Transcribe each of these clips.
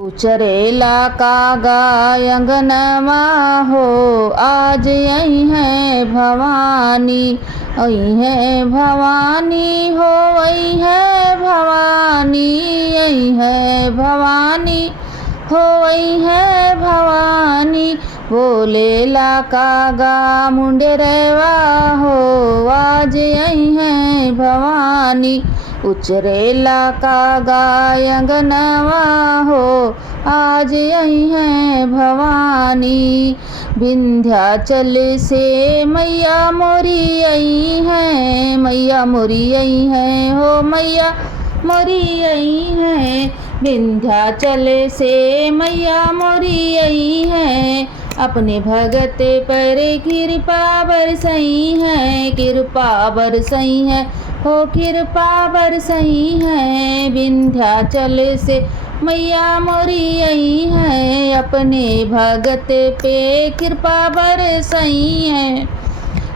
उचरेला कागा अंगनमा हो, आज आई है भवानी, आई है भवानी हो, आई है भवानी, आई है भवानी हो, आई है भवानी। बोलेला कागा मुंडेरवा हो, आज आई है भवानी। उचरेला कागा अंगनवा हो, आज आई है भवानी। विंध्याचल से मैया मोरी आई है, मैया मोरी आई है हो, मैया मोरी आई है। विंध्याचल से मैया मोरी आई है, अपने भगत पर कृपा बरसई है, कृपा बरसई है हो, कृपा बरसई है। विंध्याचल से मैया मोरी आई है, अपने भगत पे कृपा बरसई है।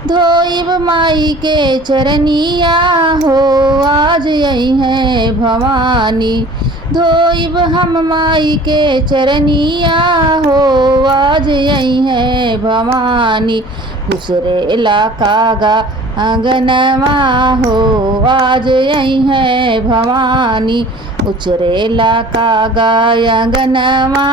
धोइब माई के चरनिया हो, आज आई है भवानी। धोइब हम माई के चरनिया हो, आज आई है भवानी। उचरेला कागा अंगनवा हो, आज आई है भवानी। उचरेला कागा अंगनवा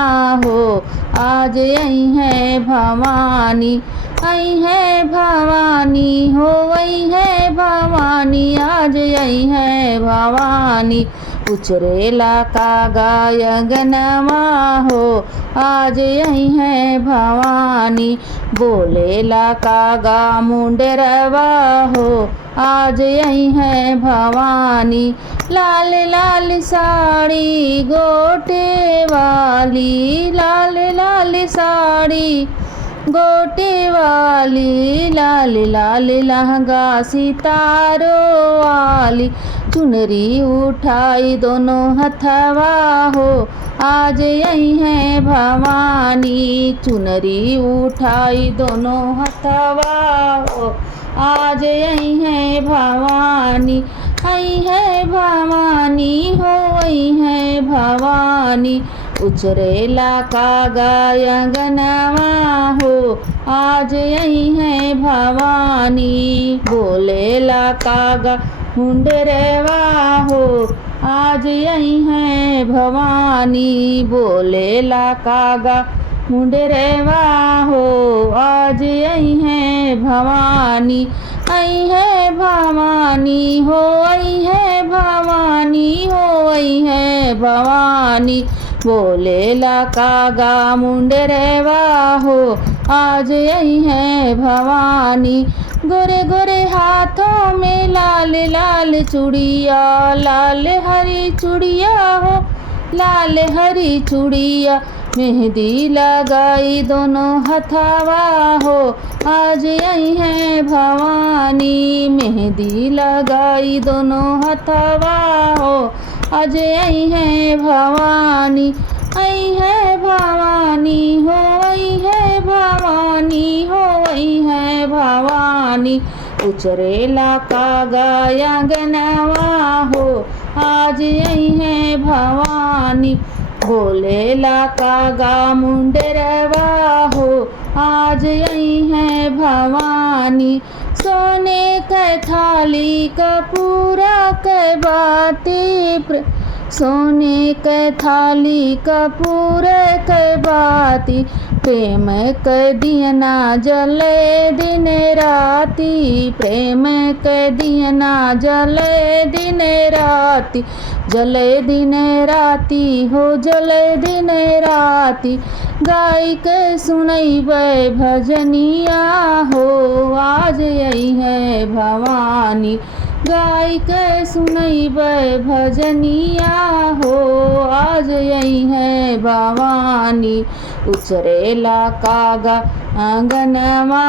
हो, आज आई है भवानी। आई है भवानी हो, आई है भवानी, आज आई है भवानी। उचरेला कागा अंगनवा हो, आज आई है भवानी। बोलेला कागा मुंडेरवा हो, आज आई है भवानी। लाल लाल साड़ी गोटे वाली, लाल लाल साड़ी गोटे वाली, लाल लाल लहंगा सितारो वाली। चुनरी उठाई दोनों हथवा हो, आज आई है भवानी। चुनरी उठाई दोनों हथवा हो, आज आई है भवानी। आई है भवानी हो, आई है भवानी। उचरेला कागा अंगनवा हो, आज आई है भवानी। बोलेला कागा मुंडेरवा हो, आज आई है भवानी। बोलेला कागा मुंडेरवा हो, आज आई है भवानी। आई है भवानी हो, आई है भवानी हो, आई है भवानी। बोलेला कागा मुंडेरवा हो, आज आई है भवानी। गोरे गोरे हाथों में लाल लाल चूड़िया, लाल हरी चूड़िया हो, लाल हरी चूड़िया। मेहंदी लगाई दोनों हथवा हो, आज आई है भवानी। मेहंदी लगाई दोनों हथवा हो, आज आई है भवानी। आई है भवानी हो, आई है भवानी हो, आई है भवानी। उचरेला कागा अंगनवा हो, आज आई है भवानी। बोलेला कागा मुंडेरवा हो, आज आई है भवानी। सोने के थाली कपूरा के बाती, सोने के थाली कपूर के बाती। प्रेम के दियना जले दिन राती, प्रेम के दियना जले दिन राती। जले दिन राती हो, जले दिन राती। गाय के सुनैबै भजनिया हो, आज आई है भवानी। गाय के सुनैबै भजनिया हो, आज आई है भवानी। उचरेला कागा अंगनवा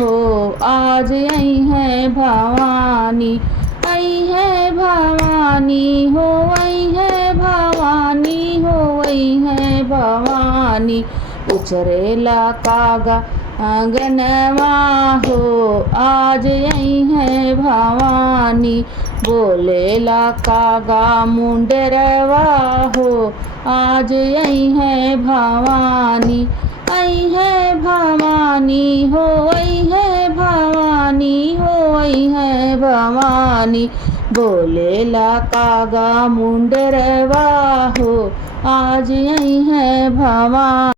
हो, आज आई है भवानी। आई है भवानी हो, आई है भवानी हो, आई है भवानी। उचरेला कागा अंगनवा हो, आज आई है भवानी। बोलेला कागा मुंडरवा हो आज आई है भवानी, आई है भवानी हो, आई है भवानी हो, आई है भवानी। बोलेला कागा मुंडरवा हो आज आई है भवानी।